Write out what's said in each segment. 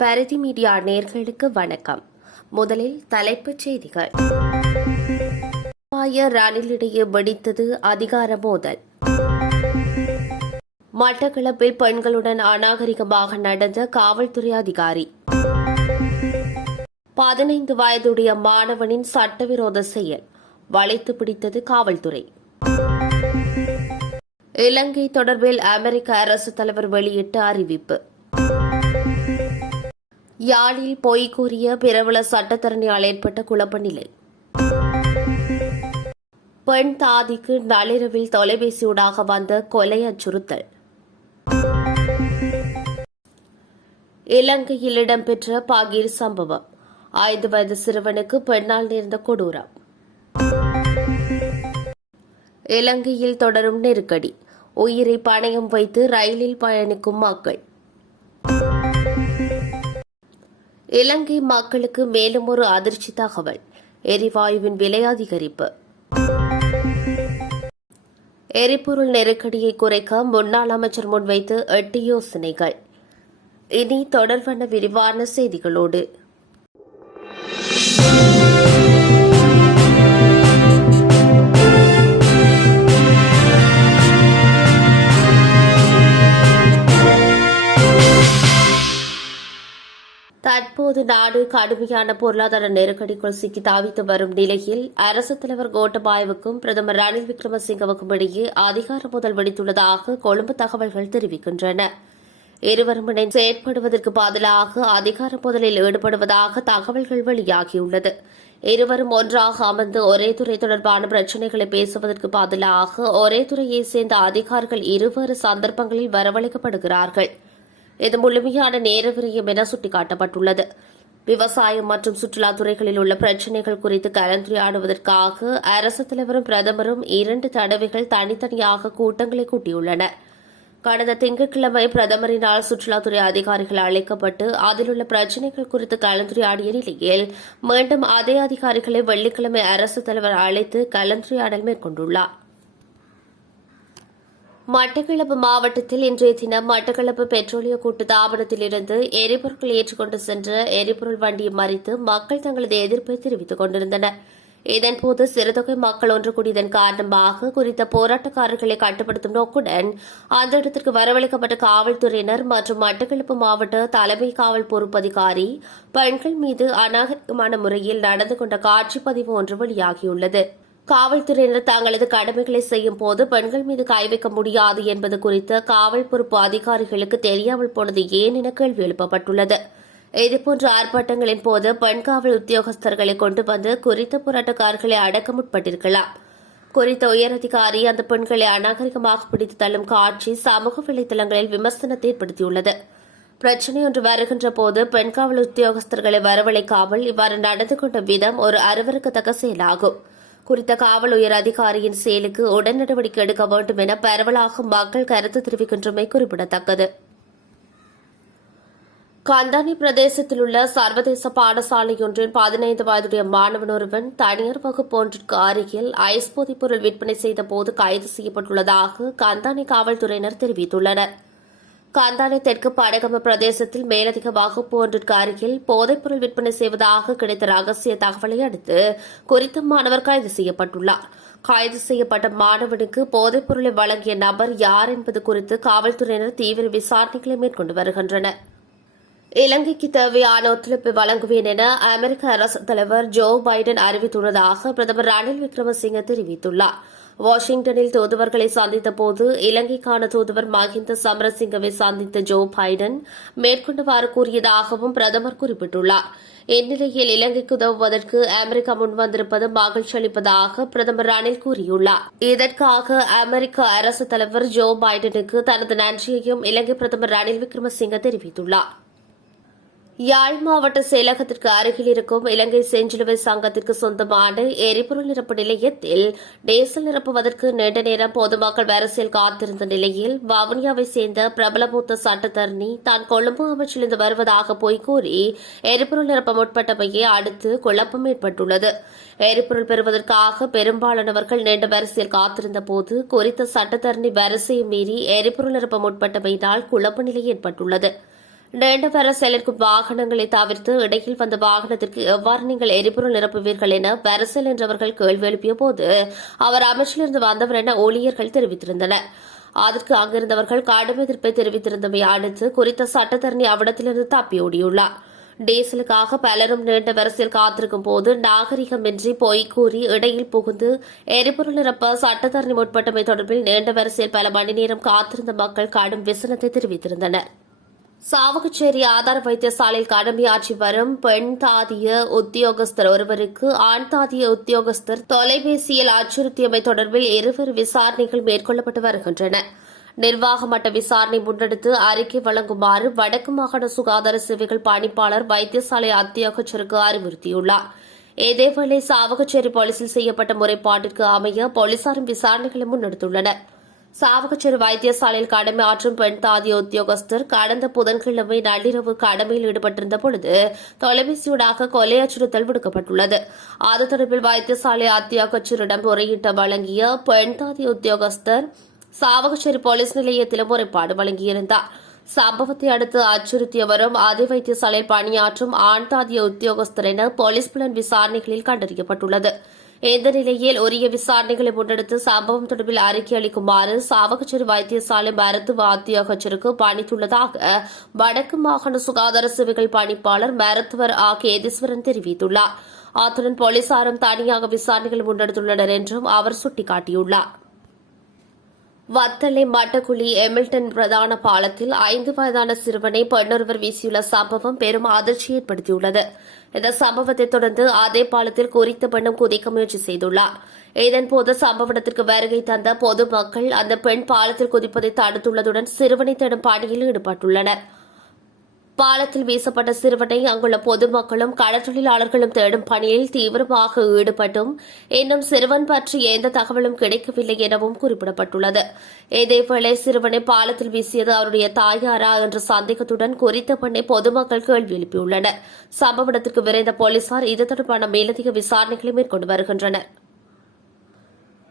பரிதி media நேயர்களுக்கு வணக்கம். முதலில் தலைப்புச் செய்திகள். ரணிலிடையே வெடித்தது அதிகார மோதல். மட்டக்களப்பில் பெண்களுடன் அநாகரிகமாக நடந்த காவல்துறை அதிகாரி. 15 வயதுடைய மாணவனின் சட்டவிரோத செயல் வளைத்து பிடித்தது காவல்துறை. இலங்கை தொடர்பில் அமெரிக்க அரசு தலைவர் வெளியிட்ட அறிவிப்பு. யாழில் பொய் கூறிய பிரபல சட்டத்தரணியால் ஏற்பட்ட குழப்ப நிலை. பெண் தாதிக்கு நள்ளிரவில் தொலைபேசியூடாக வந்த கொலை அச்சுறுத்தல். இலங்கையில் இடம்பெற்ற பகீர் சம்பவம். 5 வயது சிறுவனுக்கு பெண்ணால் நேர்ந்த கொடூரம். இலங்கையில் தொடரும் நெருக்கடி. உயிரை பணயம் வைத்து ரயிலில் பயணிக்கும் மக்கள். இலங்கை மக்களுக்கு மேலும் ஒரு அதிர்ச்சி தகவல். எரிவாயுவின் விலை அதிகரிப்பு. எரிபொருள் நெருக்கடியை குறைக்க முன்னாள் அமைச்சர் முன்வைத்து 8 யோசனைகள். இனி தொடர்பான விரிவான செய்திகளோடு. தற்போது நாடு கடுமையான பொருளாதார நெருக்கடிக்குள் சிக்கி தாவித்து வரும் நிலையில் அரசுத் தலைவர் கோட்டபாயவுக்கும் பிரதமர் ரணில் விக்ரமசிங்கவுக்கும் இடையே அதிகார மோதல் வெடித்துள்ளதாக கொழும்பு தகவல்கள் தெரிவிக்கின்றன. இருவரும் இணைந்து செயற்படுவதற்கு பதிலாக அதிகார மோதலில் ஈடுபடுவதாக தகவல்கள் வெளியாகியுள்ளது. இருவரும் ஒன்றாக அமர்ந்து ஒரே துறை தொடர்பான பிரச்சினைகளை பேசுவதற்கு பதிலாக ஒரே துறையைச் சேர்ந்த அதிகாரிகள் இருவேறு சந்தர்ப்பங்களில் வரவழைக்கப்படுகிறார்கள். இது முழுமையான நேர விரயம் என சுட்டிக்காட்டப்பட்டுள்ளது. விவசாயம் மற்றும் சுற்றுலாத் துறைகளில் உள்ள பிரச்சினைகள் குறித்து கலந்துரையாடுவதற்காக அரசுத் தலைவரும் பிரதமரும் 2 தடவைகள் தனித்தனியாக கூட்டங்களை கூட்டியுள்ளனர். கடந்த திங்கட்கிழமை பிரதமரினால் சுற்றுலாத்துறை அதிகாரிகள் அழைக்கப்பட்டு அதில் உள்ள பிரச்சினைகள் குறித்து கலந்துரையாடிய நிலையில் மீண்டும் அதே அதிகாரிகளை வெள்ளிக்கிழமை அரசுத் தலைவர் அழைத்து கலந்துரையாடல் மேற்கொண்டுள்ளார். மட்டக்களப்பு மாவட்டத்தில் இன்றைய தினம் மட்டக்களப்பு பெட்ரோலிய கூட்டு தாபனத்திலிருந்து எரிபொருட்கள் ஏற்றிக்கொண்டு சென்ற எரிபொருள் வண்டியை மறித்து மக்கள் தங்களது எதிர்ப்பை தெரிவித்துக் கொண்டிருந்தனர். இதன்போது சிறுதொகை மக்கள் ஒன்று கூடியதன் காரணமாக குறித்த போராட்டக்காரர்களை கட்டுப்படுத்தும் நோக்குடன் அந்த இடத்திற்கு வரவழைக்கப்பட்ட காவல்துறையினர் மற்றும் மட்டக்களப்பு மாவட்ட தலைமை காவல் பொறுப்பதிகாரி பெண்கள் மீது அநாகரிகமான முறையில் நடந்து கொண்ட காட்சிப்பதிவு ஒன்று வெளியாகியுள்ளது. காவல்துறையினர் தங்களது கடமைகளை செய்யும் போது பெண்கள் மீது கை வைக்க முடியாது என்பது குறித்து காவல் பொறுப்பு அதிகாரிகளுக்கு தெரியாமல் போனது ஏன் என கேள்வி எழுப்பப்பட்டுள்ளது. இதுபோன்ற ஆர்ப்பாட்டங்களின் போது பெண் காவல் உத்தியோகஸ்தர்களை கொண்டு வந்து குறித்த போராட்டக்காரர்களை அடக்க முற்பட்டிருக்கலாம். குறித்த உயரதிகாரி அந்த பெண்களை அநாகரிகமாக பிடித்து தள்ளும் காட்சி சமூக வலைதளங்களில் விமர்சனத்தை ஏற்படுத்தியுள்ளது. பிரச்சினை ஒன்று வருகின்ற போது பெண் காவல் உத்தியோகஸ்தர்களை வரவழைக்காமல் இவ்வாறு நடந்து கொண்ட விதம் ஒரு அருவருக்கத்தக்க செயலாகும். குறித்த காவல் உயர் அதிகாரியின் செயலுக்கு உடன் நடவடிக்கை எடுக்க வேண்டும் என பரவலாக மக்கள் கருத்து தெரிவிக்கின்றமை குறிப்பிடத்தக்கது. கந்தானி பிரதேசத்தில் உள்ள சர்வதேச பாடசாலையொன்றின் 15 வயதுடைய மாணவன் ஒருவன் தனியார் வகுப்பு ஒன்றிற்கு அருகில் ஐஸ் போதைப்பொருள் விற்பனை செய்தபோது கைது செய்யப்பட்டுள்ளதாக கந்தானி காவல்துறையினர் தெரிவித்துள்ளனர். கந்தானி தெற்கு படகம பிரதேசத்தில் மேலதிக வகுப்பு ஒன்றிற்கு அருகில் போதைப்பொருள் விற்பனை செய்வதாக கிடைத்த ரகசிய தகவலை அடுத்து குறித்த மாணவர் கைது செய்யப்பட்டுள்ளார். கைது செய்யப்பட்ட மாணவனுக்கு போதைப்பொருளை வழங்கிய நபர் யார் என்பது குறித்து காவல்துறையினர் தீவிர விசாரணைகளை மேற்கொண்டு வருகின்றனர். இலங்கைக்கு தேவையான ஒத்துழைப்பை வழங்குவேன் என அமெரிக்க அரசுத் தலைவர் ஜோ பைடன் அறிவித்துள்ளதாக பிரதமர் ரணில் விக்ரமசிங்கே தெரிவித்துள்ளார். வாஷிங்டனில் தூதுவர்களை சந்தித்தபோது இலங்கைக்கான தூதுவர் மஹிந்த சமரசிங்கவை சந்தித்த ஜோ பைடன் மேற்கொண்டவாறு கூறியதாகவும் பிரதமர் குறிப்பிட்டுள்ளார். இந்நிலையில் இலங்கைக்கு உதவுவதற்கு அமெரிக்கா முன்வந்திருப்பது மகிழ்ச்சி அளிப்பதாக பிரதமர் ரணில் கூறியுள்ளார். இதற்காக அமெரிக்க அரசுத் தலைவர் ஜோ பைடனுக்கு தனது நன்றியையும் இலங்கை பிரதமர் ரணில் விக்ரமசிங்கே தெரிவித்துள்ளார். யாழ் மாவட்ட செயலகத்திற்கு அருகில் இருக்கும் இலங்கை செஞ்சிலுவை சங்கத்திற்கு சொந்தமான எரிபொருள் நிரப்பு நிலையத்தில் டீசல் நிரப்புவதற்கு நீண்ட நேரம் பொதுமக்கள் வரிசையில் காத்திருந்த நிலையில் வவுனியாவை சேர்ந்த பிரபல மூத்த சட்டத்தரணி தான் கொழும்பு அமைச்சிலிருந்து வருவதாக பொய் கூறி எரிபொருள் நிரப்ப முற்பட்டமையை அடுத்து குழப்பம் ஏற்பட்டுள்ளது. எரிபொருள் பெறுவதற்காக பெரும்பாலானவர்கள் நீண்ட வரிசையில் காத்திருந்தபோது குறித்த சட்டத்தரணி வரிசையை மீறி எரிபொருள் நிரப்ப முற்பட்டமையினால் குழப்ப நிலை ஏற்பட்டுள்ளது. நீண்ட வர செல்லிருக்கும் வாகனங்களை தவிர்த்து இடையில் வந்த வாகனத்திற்கு எவ்வாறு நீங்கள் எரிபொருள் நிரப்புவீர்கள் என பரசல் என்றவர்கள் கேள்வி எழுப்பிய போது அவர் அமைச்சிலிருந்து வந்தவர் என ஊழியர்கள் தெரிவித்திருந்தனர். அதற்கு அங்கிருந்தவர்கள் கடும் எதிர்ப்பை தெரிவித்திருந்தமை அடுத்து குறித்த சட்டத்தரணி அவ்விடத்திலிருந்து தப்பியோடியுள்ளார். டீசலுக்காக பலரும் நீண்ட வரிசையில் காத்திருக்கும் போது நாகரிகமின்றி பொய் கூறி இடையில் புகுந்து எரிபொருள் நிரப்ப சட்டத்தரணி முற்பட்டமை தொடர்பில் நீண்ட வரிசையில் பல மணி நேரம் காத்திருந்த மக்கள் கடும் விசனத்தை தெரிவித்திருந்தனர். சாவகச்சேரி ஆதார வைத்தியசாலையில் கடமையாற்றி வரும் பெண் தாதிய உத்தியோகஸ்தர் ஒருவருக்கு ஆண் தாதிய உத்தியோகஸ்தர் தொலைபேசியில் அச்சுறுத்தியமை தொடர்பில் இருவேறு விசாரணைகள் மேற்கொள்ளப்பட்டு வருகின்றன. நிர்வாக மட்ட விசாரணை முன்னெடுத்து அறிக்கை வழங்குமாறு வடக்கு மாகாண சுகாதார சேவைகள் பணிப்பாளர் வைத்தியசாலை அத்தியட்சருக்கு அறிவுறுத்தியுள்ளார். இதேவேளை சாவகச்சேரி போலீசில் செய்யப்பட்ட முறைப்பாட்டிற்கு அமைய போலீசாரும் விசாரணைகளை முன்னெடுத்துள்ளனர். சாவகச்சேரி வைத்தியசாலையில் கடமையாற்றும் பெண் தாதிய உத்தியோகஸ்தர் கடந்த புதன்கிழமை நள்ளிரவு கடமையில் ஈடுபட்டிருந்த பொழுது தொலைபேசியூடாக கொலை அச்சுறுத்தல் விடுக்கப்பட்டுள்ளது. அது தொடர்பில் வைத்தியசாலை அத்தியட்சரிடம் முறையிட்ட வழங்கிய பெண் தாதிய உத்தியோகஸ்தர் சாவகச்சேரி போலீஸ் நிலையத்திலும் முறைப்பாடு வழங்கியிருந்தார். சம்பவத்தை அடுத்து அச்சுறுத்தியவரும் அதே வைத்தியசாலையில் பணியாற்றும் ஆண் தாதிய உத்தியோகஸ்தர் என போலீஸ் புலன் விசாரணைகளில் கண்டறியப்பட்டுள்ளது. இந்த நிலையில் உரிய விசாரணைகளை முன்னெடுத்து சம்பவம் தொடர்பில் அறிக்கை அளிக்குமாறு சாவகச்சேரி வைத்தியசாலை மருத்துவ அத்தியட்சருக்கு பணித்துள்ளதாக வடக்கு மாகாண சுகாதார சேவைகள் பணிப்பாளர் மருத்துவர் கேதீஸ்வரன் தெரிவித்துள்ளார். அத்துடன் போலீசாரும் தனியாக விசாரணைகள் முன்னெடுத்துள்ளனர் என்றும் அவர் சுட்டிக்காட்டியுள்ளார். வத்தளை மட்டக்குழி எமில்டன் பிரதான பாலத்தில் 5 வயதான சிறுவனை பெண்ணொருவர் வீசியுள்ள சம்பவம் பெரும் அதிர்ச்சி ஏற்படுத்தியுள்ளது. இந்த சம்பவத்தை தொடர்ந்து அதே பாலத்தில் குறித்த பெண்ணும் குதிக்க முயற்சி செய்துள்ளார். இதன்போது சம்பவ இடத்திற்கு வருகை தந்த பொதுமக்கள் அந்த பெண் பாலத்தில் குதிப்பதை தடுத்துள்ளதுடன் சிறுவனை தேடும் பணியில் ஈடுபட்டுள்ளனர். பாலத்தில் வீசப்பட்ட சிறுவனை அங்குள்ள பொதுமக்களும் கடற்தொழிலாளர்களும் தேடும் பணியில் தீவிரமாக ஈடுபட்டும் இன்னும் சிறுவன் பற்றி எந்த தகவலும் கிடைக்கவில்லை எனவும் குறிப்பிடப்பட்டுள்ளது. இதேவேளை சிறுவனை பாலத்தில் வீசியது அவருடைய தாயாரா என்ற சந்தேகத்துடன் குறித்த பெண்ணை பொதுமக்கள் கேள்வி எழுப்பியுள்ளனர். சம்பவ இடத்திற்கு விரைந்த போலீசார் இது தொடர்பான மேலதிக விசாரணைகளை மேற்கொண்டு வருகின்றனர்.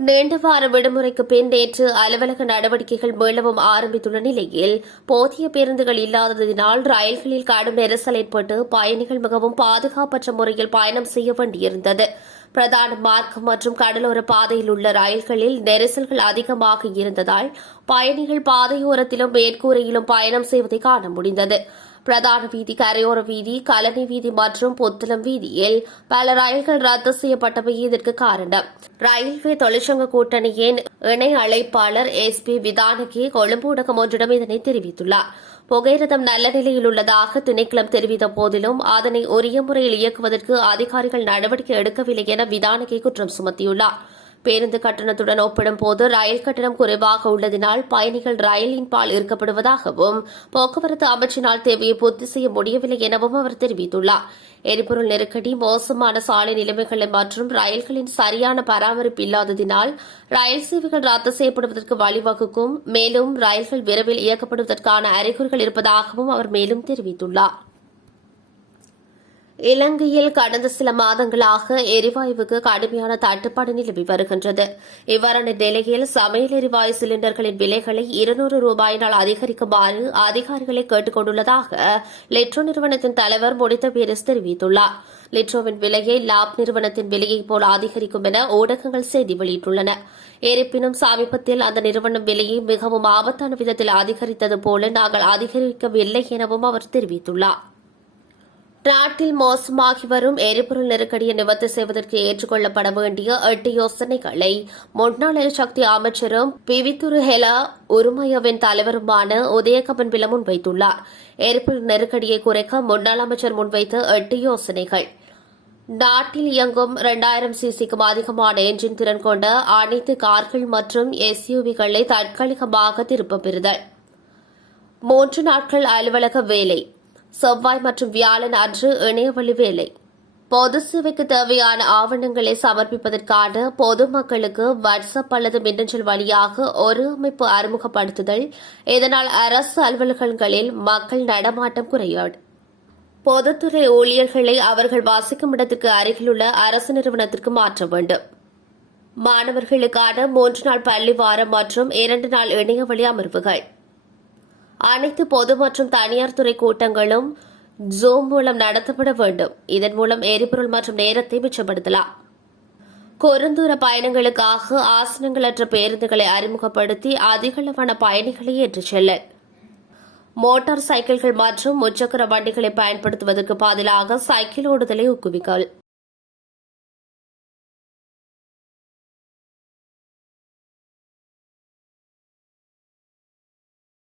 நீண்ட வார விடுமுறைக்கு பின் நேற்று அலுவலக நடவடிக்கைகள் மீளவும் ஆரம்பித்துள்ள நிலையில் போதிய பேருந்துகள் இல்லாததினால் ரயில்களில் கடும் நெரிசல் ஏற்பட்டு பயணிகள் மிகவும் பாதுகாப்பற்ற முறையில் பயணம் செய்ய வேண்டியிருந்தது. பிரதான மார்க்கம் மற்றும் கடலோர பாதையில் உள்ள ரயில்களில் நெரிசல்கள் அதிகமாக இருந்ததால் பயணிகள் பாதையோரத்திலும் மேற்கூரையிலும் பயணம் செய்வதை காண முடிந்தது. பிரதான வீதி, கரையோர வீதி, கலனி வீதி மற்றும் புத்தளம் வீதியில் பல ரயில்கள் ரத்து செய்யப்பட்டவை இதற்கு காரணம். ரயில்வே தொழிற்சங்க கூட்டணியின் இணை அழைப்பாளர் SP விதானகே கொழும்பு ஊடகம் ஒன்றிடம் இதனை தெரிவித்துள்ளார். புகையிரதம் நல்ல நிலையில் உள்ளதாக திணைக்களம் தெரிவித்த போதிலும் அதனை உரிய முறையில் இயக்குவதற்கு அதிகாரிகள் நடவடிக்கை எடுக்கவில்லை என விதானகே குற்றம் சுமத்தியுள்ளார். பேருந்து கட்டணத்துடன் ஒப்பிடும்போது ரயில் கட்டணம் குறைவாக உள்ளதினால் பயணிகள் ரயிலின் பால் ஈர்க்கப்படுவதாகவும் போக்குவரத்து அமைச்சினால் தேவையை பூர்த்தி செய்ய முடியவில்லை எனவும் அவர் தெரிவித்துள்ளார். எரிபொருள் நெருக்கடி, மோசமான சாலை நிலைமைகள் மற்றும் ரயில்களின் சரியான பராமரிப்பு இல்லாததினால் ரயில் சேவைகள் ரத்து செய்யப்படுவதற்கு வழிவகுக்கும். மேலும் ரயில்கள் விரைவில் இயக்கப்படுவதற்கான அறிகுறிகள் இருப்பதாகவும் அவர் மேலும் தெரிவித்துள்ளார். இலங்கையில் கடந்த சில மாதங்களாக எரிவாயுவுக்கு கடுமையான தட்டுப்பாடு நிலவி வருகின்றது. இவ்வாறான நிலையில் சமையல் எரிவாயு சிலிண்டர்களின் விலைகளை 200 ரூபாயினால் அதிகரிக்குமாறு அதிகாரிகளை கேட்டுக் கொண்டுள்ளதாக லிட்ரோ நிறுவனத்தின் தலைவர் முடித்த பீரிஸ் தெரிவித்துள்ளார். லிட்ரோவின் விலையை லாப் நிறுவனத்தின் விலையைப் போல அதிகரிக்கும் என ஊடகங்கள் செய்தி வெளியிட்டுள்ளன. இருப்பினும் சமீபத்தில் அந்த நிறுவனம் விலையை மிகவும் ஆபத்தான விதத்தில் அதிகரித்தது போல நாங்கள் அதிகரிக்கவில்லை எனவும் அவர் தெரிவித்துள்ளார். நாட்டில் மோசமாகி வரும் எரிபொருள் நெருக்கடியை நிவர்த்தி செய்வதற்கு ஏற்றுக்கொள்ளப்பட வேண்டிய 8 யோசனைகளை முன்னாள் எரிசக்தி அமைச்சரும் பிவித்துரு ஹெலா உருமயவின் தலைவருமான உதயகமன்பில முன்வைத்துள்ளார். எரிபொருள் நெருக்கடியை குறைக்க முன்னாள் அமைச்சர் முன்வைத்த 8 யோசனைகள்: நாட்டில் இயங்கும் 2000 சிசிக்கும் அதிகமான என்ஜின் திறன் கொண்ட அனைத்து கார்கள் மற்றும் SUVகளை தற்காலிகமாக திரும்பப் பெறுதல், 3 நாட்கள் அலுவலக வேலை, செவ்வாய் மற்றும் வியாழன் அன்று இணையவழி வேலை, பொது சேவைக்கு தேவையான ஆவணங்களை சமர்ப்பிப்பதற்கான பொதுமக்களுக்கு வாட்ஸ்அப் அல்லது மின்னஞ்சல் வழியாக ஒரு அமைப்பு அறிமுகப்படுத்துதல். இதனால் அரசு அலுவலகங்களில் மக்கள் நடமாட்டம் குறையும். பொதுத்துறை ஊழியர்களை அவர்கள் வாசிக்கும் இடத்திற்கு அருகிலுள்ள அரசு நிறுவனத்திற்கு மாற்ற வேண்டும். மாணவர்களுக்கான 3 நாள் பள்ளி வாரம் மற்றும் 2 நாள் இணையவழி அமர்வுகள். அனைத்து பொது மற்றும் தனியார் துறை கூட்டங்களும் ஜூம் மூலம் நடத்தப்பட வேண்டும். இதன் மூலம் எரிபொருள் மற்றும் நேரத்தை மிச்சப்படுத்தலாம். குறுந்தூர பயணங்களுக்காக ஆசனங்களற்ற பேருந்துகளை அறிமுகப்படுத்தி அதிகளவான பயணிகளை ஏற்றிச் செல்ல, மோட்டார் சைக்கிள்கள் மற்றும் முச்சக்கர வண்டிகளை பயன்படுத்துவதற்கு பதிலாக சைக்கிள் ஓடுதலை ஊக்குவிக்கல்.